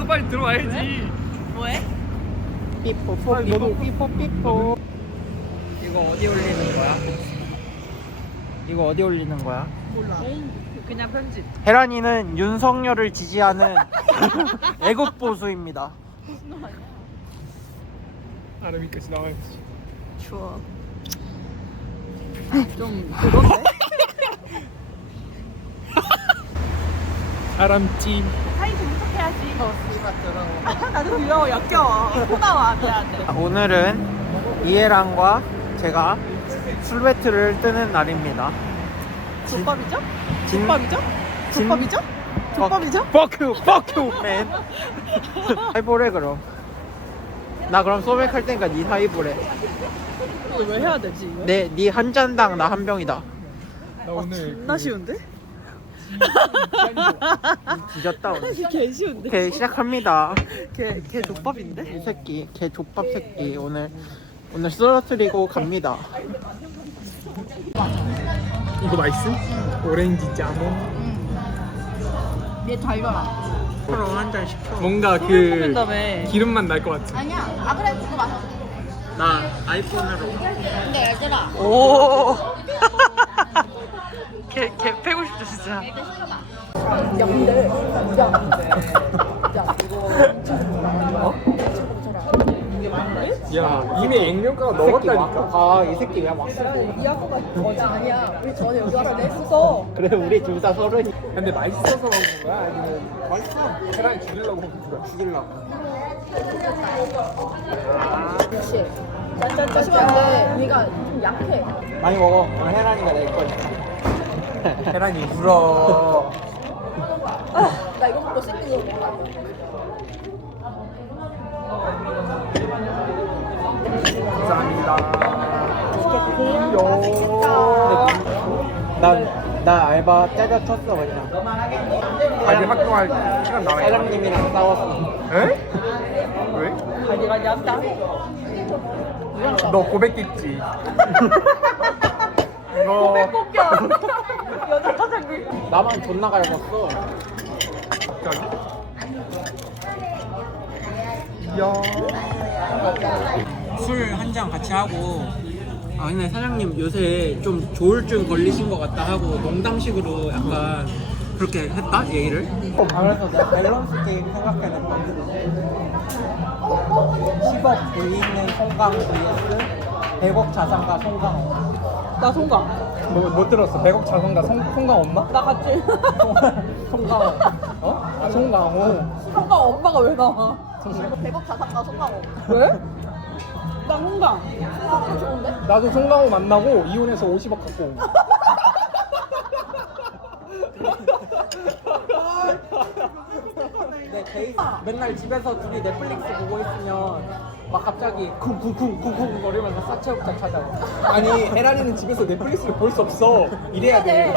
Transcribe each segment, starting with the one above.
빨리 들어와야지. 뭐해? 삐뽀뽀 삐뽀 삐뽀. 이거 어디 올리는 거야? 이거 어디 올리는 거야? 몰라. 그냥 편집. 혜란이는 윤석열을 지지하는 애국 보수입니다. 아르미까지 나와야지. 추워. 좀 그건데? 사람찜. 사이 정착해야지. 씨발 더러워. 나도 더러워. 역겨워. 고마워. 미안해. 오늘은 이해랑과 제가 술 배틀을 뜨는 날입니다. 족밥이죠? 진- 족밥이죠? 진- 족밥이죠? 족밥이죠? Fuck you, fuck you, man. 하이볼해 그럼. 나 그럼 소맥 할 테니까 니 하이볼해. 이거 왜 해야 되지 이거? 네 한 잔당 나 한 병이다. 나 오늘 존나 쉬운데? 뒤졌다 오늘. 개 쉬운데? 오케이 시작합니다. 개 족밥인데? 이 새끼 개 족밥 새끼 오늘 쓰러뜨리고 갑니다. 이거 맛있음? 오렌지 자몽. 얘 달려라. 서로 한 잔 시켜. 뭔가 그 소맥 기름만 날 것 같아. 아니야. 아 그래 그거 마셔. 나 아이폰으로. 근데 얘들아. 오. 개 패고 싶다 진짜. 야 근데 야 야 이미 액면가가 넣었다니까. 아이 새끼 왜 왔어? 어제 아니야. 우리 전에 여기 와서 냈어. 그래 우리 둘 다 서른이. 근데 맛있어서 먹는 거야? 아니면 맛있어. 계란 죽이려고 먹는 거야? 죽일라고. 그렇지. 짠짠 조심한데 우리가 좀 약해. 많이 먹어. 오늘 혜란이가 낼 거니까. 계란이 울어. 나 이거 먹고 씻는 거 몰라. 감사합니다. 나 알바 때려쳤어 그냥. 아직 학교할 시간 남아있어. 사장님이랑 싸웠어. 에? 왜? 가지가지 한다. 너 고백했지? 이거 여자 사장님. 나만 존나 갈궜어. 갑자기? 이야. 술 한 잔 같이 하고. 아 근데 사장님 요새 좀 조울증 걸리신 것 같다 하고 농담식으로 약간 그렇게 했다 얘기를. 그래서 내가 밸런스 게임 생각해냈거든. 10억 돼 있는 송강 vs 100억 자산가 송강호. 나 송강. 못 들었어. 100억 자산가 송강 엄마? 나 같이. 송강호. 어? 아 송강호. 송강 엄마가 왜 나와? 100억 자산가 손나고. 왜? 나 송강. 손나고 좋은데? 나도 송강호 만나고 이혼해서 50억 갖고 온 거. 네, 맨날 집에서 둘이 넷플릭스 보고 있으면 막 갑자기 쿵쿵쿵쿵쿵 거리면서 사채업자 찾아와. 아니 혜란이는 집에서 넷플릭스를 볼 수 없어. 이래야 돼.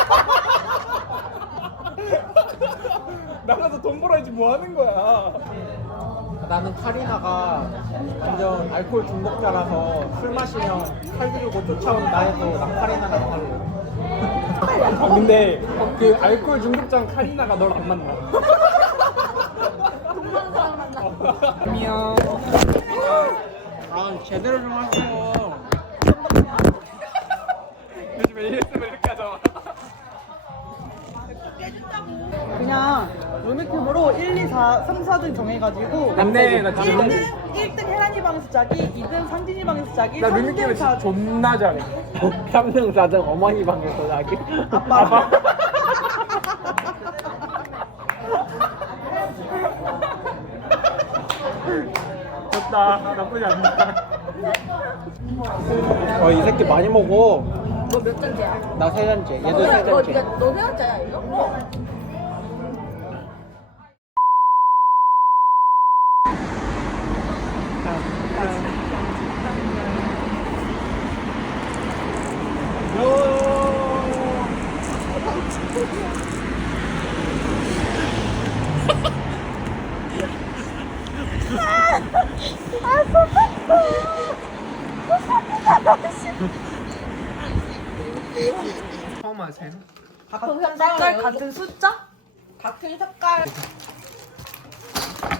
나가서 돈 벌어야지 뭐 하는 거야. 나는 카리나가 완전 알코올 중독자라서 술 마시면 칼 들고 쫓아온다 해도 난 카리나랑 할래. 아, 근데 그 알코올 중독자인 카리나가 널 안 만나. 돈 많은 사람 만나. 미안. 아 제대로 좀 하세요. 요즘에 ASMR 이렇게 하잖아. 그냥 룸메팀으로 1, 2, 4, 3, 4등 정해가지고 맞네. 나 진짜 1등 혜란이 방에서 짜기, 2등 상진이 방에서 짜기, 나 3등 룰미게임을 진짜 4등 존나 잘해. 3등 4등 어머니 방에서 자기. 아빠. 좋다. 나쁘지 않다. 이 새끼 많이 먹어. 너 몇 잔째야? 나 세 잔째. 얘도 세 잔째. 너세 잔째야 이거? 처음 하세요? 같은 색깔, 같은 숫자? 같은 색깔.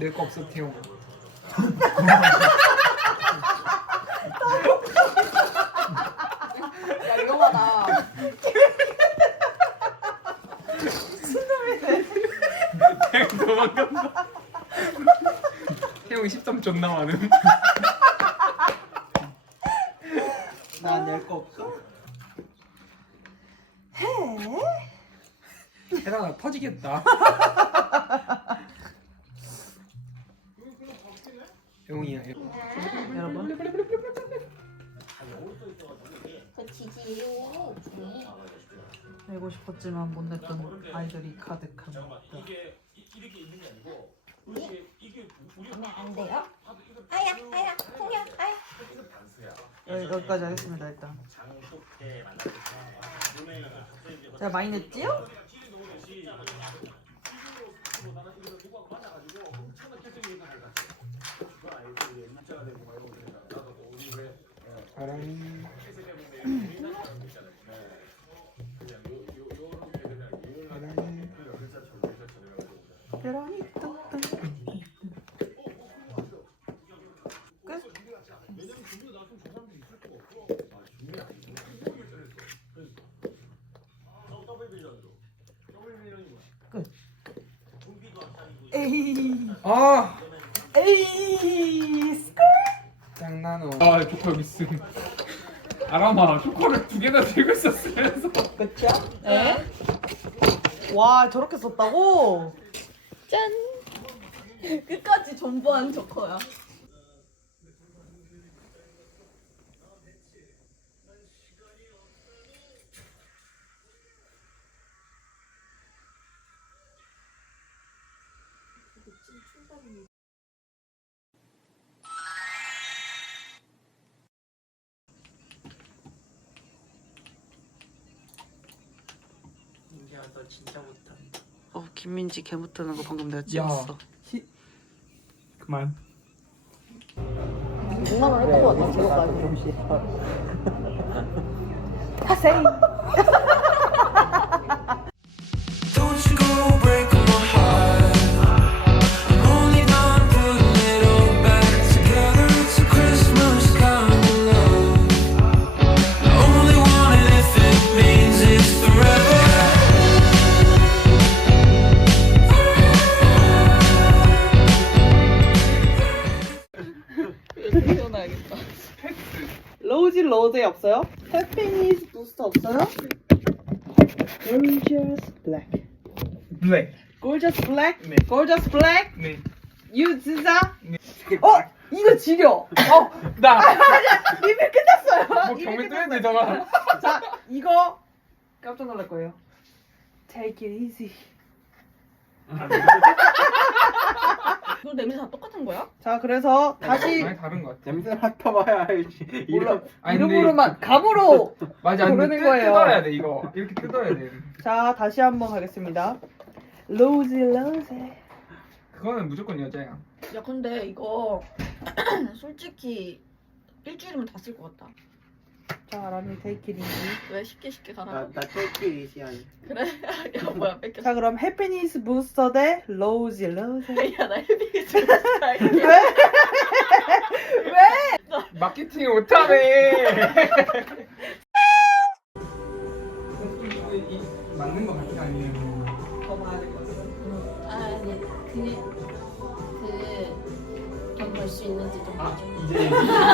낼 거 없어 태용. 야 이거 봐라. 태용 도망간다. 태용이 13 존나 많음. 나 낼 거 없어. 해당아 터지겠다. 태용이야. 여러분. 내고 싶었지만 못 냈던 아이들이 가득한. 하면 안 돼요? 아야, 아야, 풍요, 아야. 여기까지 하겠습니다 일단. 제가 많이 냈지요? 바람이. 계란이 뚝뚝. 끝. 끝. 에이. 아 에이. 스컬. 장난어. 아 조커 여기 있음. 아람아 조커를 2개나 들고 있었으면서. 끝이야? 에? 와 저렇게 썼다고? 짠. 끝까지 존버한 조커야. 민지야 너 진짜 못한다. 김민지 개 못하는 거 방금 내가 야. 찍었어. 그만. 6만 원 했던 거 같아 지금까지. 파세이. Don't you go breaking my heart. I'm only done putting it all back together. It's a Christmas kind of love. I only want it if it means it's forever. 전화야겠다. 로제 없어요? 해피니스 부스터 없어요? Gorgeous Black. 블랙. Gorgeous Black? 네. Gorgeous Black? 네. You 진짜? 네. 이거 지려. 나. 이미 끝났어요. 뭐 이미 경매 끝났어요. 뜯는데 저거. 자, 이거 깜짝 놀랄 거예요. Take it easy. 이거 냄새 다 똑같은 거야? 자, 그래서 다시 많이 다른 것 같아. 냄새 맡아봐야 알지. 몰라. 아니, 근데- 이름으로만 감으로 맞아. 근데 고르는 거예요. 뜯어야 돼 이거. 이렇게 뜯어야 돼. 자, 다시 한번 가겠습니다. 로제. 그거는 무조건 여자야. 야 근데 이거 솔직히 일주일이면 다 쓸 것 같다. 자, 라미 take it easy. 왜 쉽게 가라? 나 take it easy 아니. 그래? 야 뭐야 뺏겼어. 자, 그럼 해피니스 부스터 대 로제. 야나 헤비 좀 왜? 왜? 마케팅 못하네. 맞는 거 같아 아니면? 더 봐야 될 것 같아. 아니, 돈벌 수 있는지 좀 아 봐줘. 이제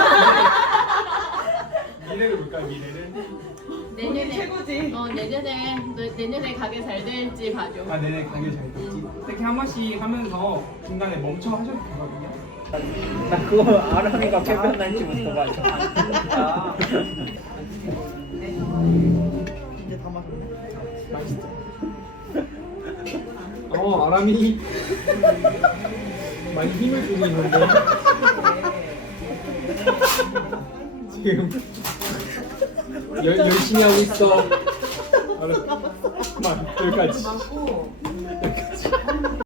미래를 볼까 미래를? 내년에 최고지. 내년에 가게 잘 될지 봐줘. 아 내내 가게 잘 됐지. 이렇게 한 번씩 하면서 중간에 멈춰 하셔도 되거든요. 나 그거 아람이가 배변 날지부터 봐. 아, 이제 다 맞네. 맛있어. 아람이 많이 힘을 주고 있는데 지금 열심히 하고 있어. 알았어. 그만 여기까지.